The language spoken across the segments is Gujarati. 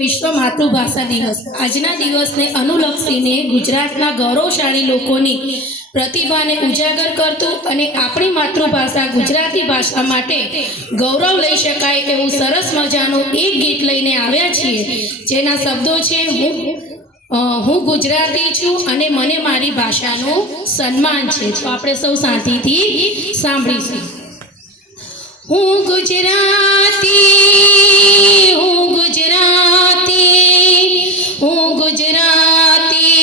વિશ્વ માતૃભાષા દિવસ આજના દિવસને અનુલક્ષીને ગુજરાતના ગૌરવશાળી લોકોની પ્રતિભાને ઉજાગર કરતું અને આપણી માતૃભાષા ગુજરાતી ભાષા માટે ગૌરવ લઈ શકાય એવું સરસ મજાનું એક ગીત લઈને આવ્યા છીએ, જેના શબ્દો છે હું ગુજરાતી છું અને મને મારી ભાષાનું સન્માન છે। તો આપણે સૌ શાંતિથી સાંભળીશું। હું ગુજરાતી, હું ગુજરાતી, હું ગુજરાતી,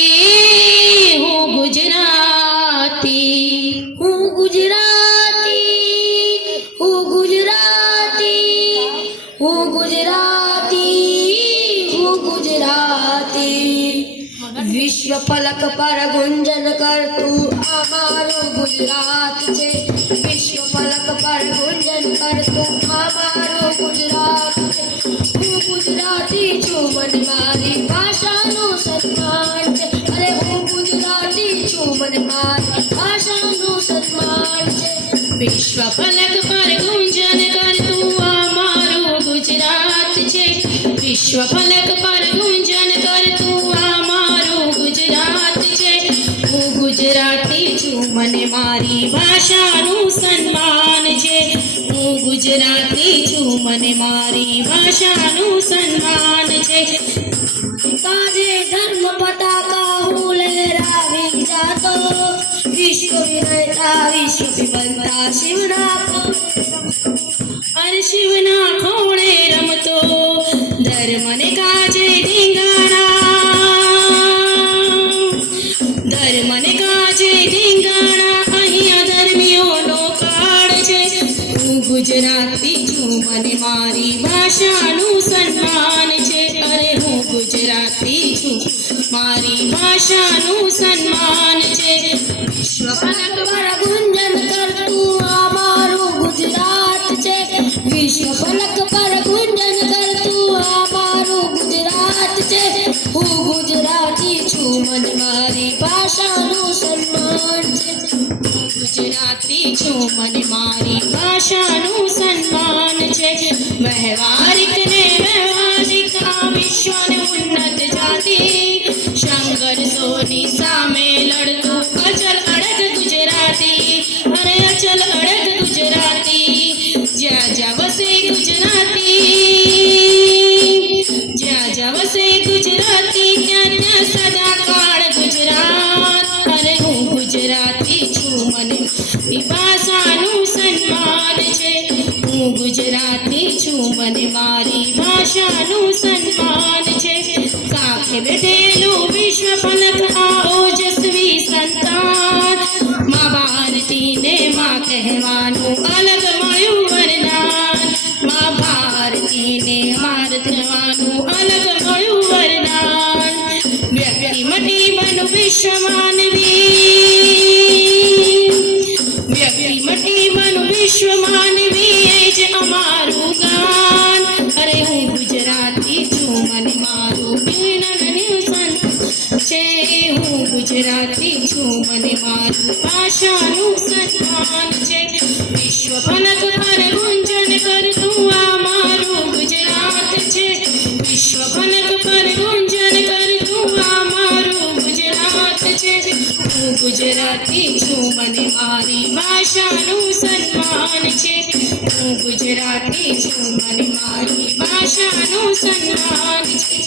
હું ગુજરાતી, હું ગુજરાતી, હું ગુજરાતી, હું ગુજરાતી, હું ગુજરાતી। વિશ્વ ફલક પર ગુંજન કરતું અમારું ગુજરાત છે। વિશ્વ ફલક પર ગુંજન કરતું અમારું ગુજરાત છે। હું ગુજરાતી છું, મને મારી ભાષાનું સન્માન છે। અરે હું ગુજરાતી છું, મને મારી ભાષાનું સન્માન છે। વિશ્વ ફલક પર ગુંજન કરતું અમારું ગુજરાત છે। વિશ્વ ફલક પર ગુંજન કરતું અમારું ગુજરાત છે। હું ગુજરાતી છું, મને મારી ભાષાનું સન્માન છે। હું ગુજરાતી છું, મને મારી ભાષાનું સન્માન છે। તારે ધર્મ પતાકા હું લહેરાવી જાતો, વિશ્વ વિનયતા વિશ્વ બનતા શિવનાથો। અરે શિવના ખોળે રમતો ધર્મને કાજે ધીંગાણા, ધર્મને કાજે ધીંગાણા, અહીંયા ધર્મીઓનો કાળ છે। હું ગુજરાતી છું, મને મારી ભાષાનું સન્માન છે। અરે હું ગુજરાતી છું, મારી ભાષાનું સન્માન છે। વિશ્વ ફલક પર ગુંજન કરતું અમારું ગુજરાત છે। વિશ્વ ફલક પર ગુંજન કરતું અમારું ગુજરાત છે। હું ગુજરાતી છું, મને મારી ભાષાનું સન્માન છે। ગુજરાતી છું, મને મારી ભાષાનું સન્માન છે। વ્યવહારિક ને વ્યવહારિક આ વિશ્વને ઉન્નત જાતિ, સંઘર્ષોની સામે લડતું અચલ અડગ ગુજરાતી। અરે અચલ અડગ ગુજરાતી, જ્યાં જ્યાં વસે ગુજરાતી, જ્યાં જ્યાં વસે ગુજરાતી, ત્યાં ત્યાં સદાકાળ ગુજરાત। અરે હું ગુજરાતી છું, મને મારી ભાષાનું સન્માન છે। હું ગુજરાતી છું, મને મારી ભાષાનું સન્માન છે। કાંખે બેઠેલું વિશ્વ ફલક આ ઓજસ્વી સંતાન, મા ભારતીને મા કહેવાનું અલગ મળ્યું વરદાન। મા ભારતીને માર થવાનું અલગ મળ્યું વરદાન। વ્યક્તિ મટી બનું વિશ્વ માનવી, વ્યક્તિ મટી બનું વિશ્વ માનવી, એ જ અમારું ગાન। અરે હું ગુજરાતી છું, મને મારું નિર્ણય છે। હું ગુજરાતી છું, મને મારું ભાષાનું સન્માન છે। વિશ્વ ફલક પર ગુંજન કરતું અમારું ગુજરાત છે। વિશ્વ ફલક પર ગુંજન કરતું અમારું ગુજરાત છે। હું ગુજરાતી છું, મને મારી ભાષાનું સન્માન છે। હું ગુજરાતી છું, મને મારી ભાષાનું સન્માન છે।